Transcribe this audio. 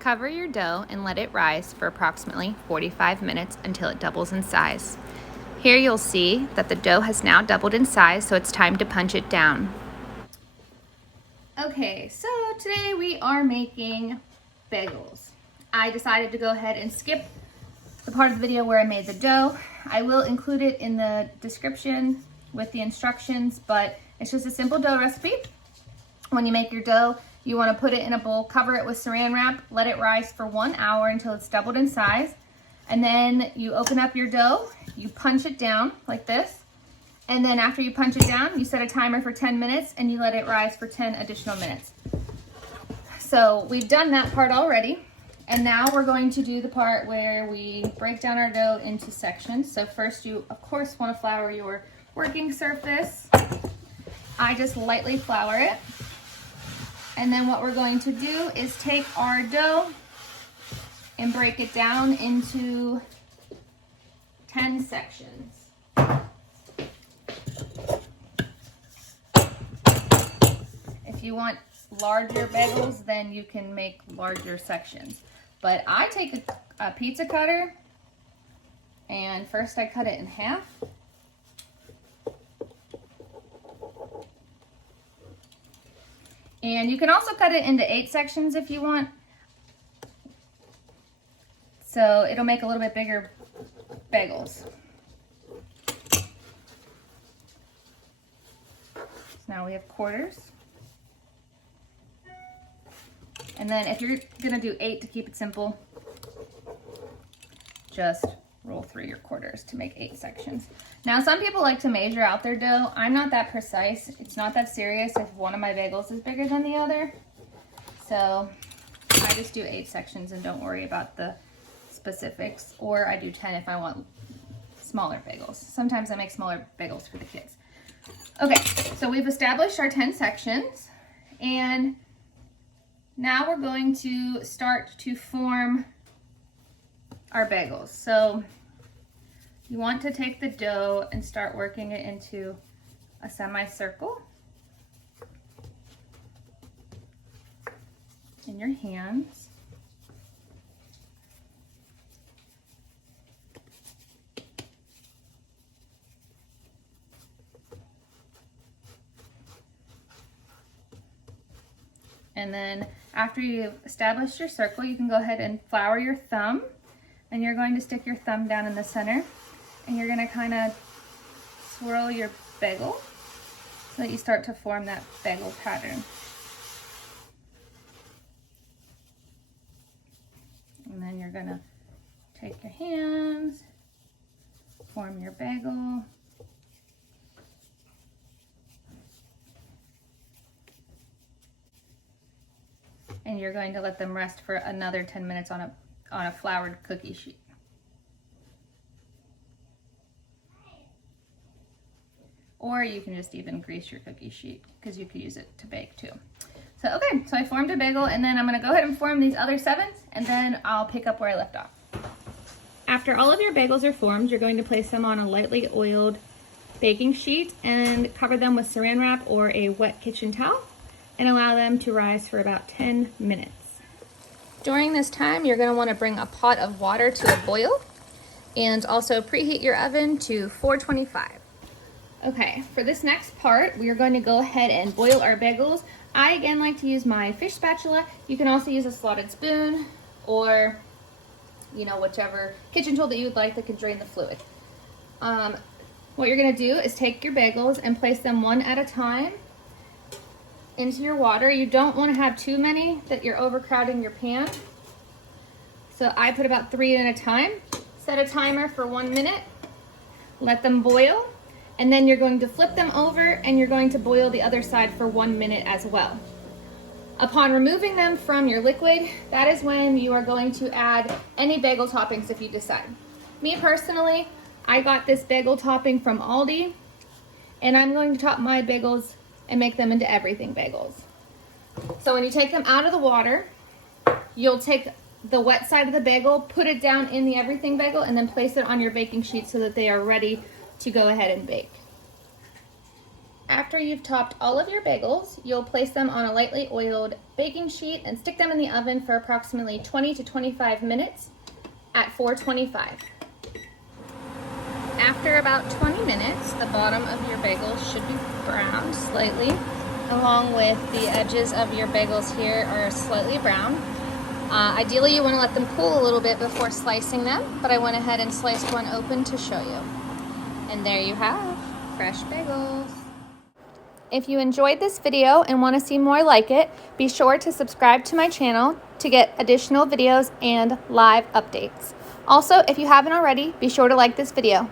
Cover your dough and let it rise for approximately 45 minutes until it doubles in size. Here you'll see that the dough has now doubled in size, so it's time to punch it down. Okay, so today we are making bagels. I decided to go ahead and skip the part of the video where I made the dough. I will include it in the description with the instructions, but it's just a simple dough recipe. When you make your dough, you want to put it in a bowl, cover it with saran wrap, let it rise for 1 hour until it's doubled in size, and then you open up your dough, you punch it down like this, and then after you punch it down, you set a timer for 10 minutes and you let it rise for 10 additional minutes. So we've done that part already, and now we're going to do the part where we break down our dough into sections. So first you, of course, want to flour your working surface. I just lightly flour it. And then what we're going to do is take our dough and break it down into 10 sections. If you want larger bagels, then you can make larger sections. But I take a pizza cutter, and first I cut it in half. And you can also cut it into 8 sections if you want. So it'll make a little bit bigger bagels. So now we have quarters. And then if you're gonna do 8 to keep it simple, just roll through your quarters to make 8 sections. Now, some people like to measure out their dough. I'm not that precise. It's not that serious if one of my bagels is bigger than the other. So I just do 8 sections and don't worry about the specifics. Or I do 10 if I want smaller bagels. Sometimes I make smaller bagels for the kids. Okay, so we've established our 10 sections. And now we're going to start to form our bagels. So you want to take the dough and start working it into a semicircle in your hands. And then after you've established your circle, you can go ahead and flour your thumb, and you're going to stick your thumb down in the center. And you're gonna kind of swirl your bagel so that you start to form that bagel pattern. And then you're gonna take your hands, form your bagel. And you're going to let them rest for another 10 minutes on a floured cookie sheet. Or you can just even grease your cookie sheet because you could use it to bake too. So, okay, so I formed a bagel, and then I'm gonna go ahead and form these other 7, and then I'll pick up where I left off. After all of your bagels are formed, you're going to place them on a lightly oiled baking sheet and cover them with saran wrap or a wet kitchen towel and allow them to rise for about 10 minutes. During this time, you're gonna wanna bring a pot of water to a boil and also preheat your oven to 425. Okay, for this next part, we are going to go ahead and boil our bagels. I, again, like to use my fish spatula. You can also use a slotted spoon or, you know, whichever kitchen tool that you would like that can drain the fluid. What you're gonna do is take your bagels and place them one at a time into your water. You don't wanna have too many that you're overcrowding your pan. So I put about 3 at a time. Set a timer for 1 minute, let them boil. And then you're going to flip them over and you're going to boil the other side for 1 minute as well. Upon removing them from your liquid, that is when you are going to add any bagel toppings if you decide. Me personally, I got this bagel topping from Aldi, and I'm going to top my bagels and make them into everything bagels. So when you take them out of the water, you'll take the wet side of the bagel, put it down in the everything bagel, and then place it on your baking sheet so that they are ready to go ahead and bake. After you've topped all of your bagels, you'll place them on a lightly oiled baking sheet and stick them in the oven for approximately 20 to 25 minutes at 425. After about 20 minutes, the bottom of your bagels should be browned slightly, along with the edges of your bagels here are slightly brown. Ideally, you want to let them cool a little bit before slicing them, but I went ahead and sliced one open to show you. And there you have fresh bagels. If you enjoyed this video and want to see more like it, be sure to subscribe to my channel to get additional videos and live updates. Also, if you haven't already, be sure to like this video.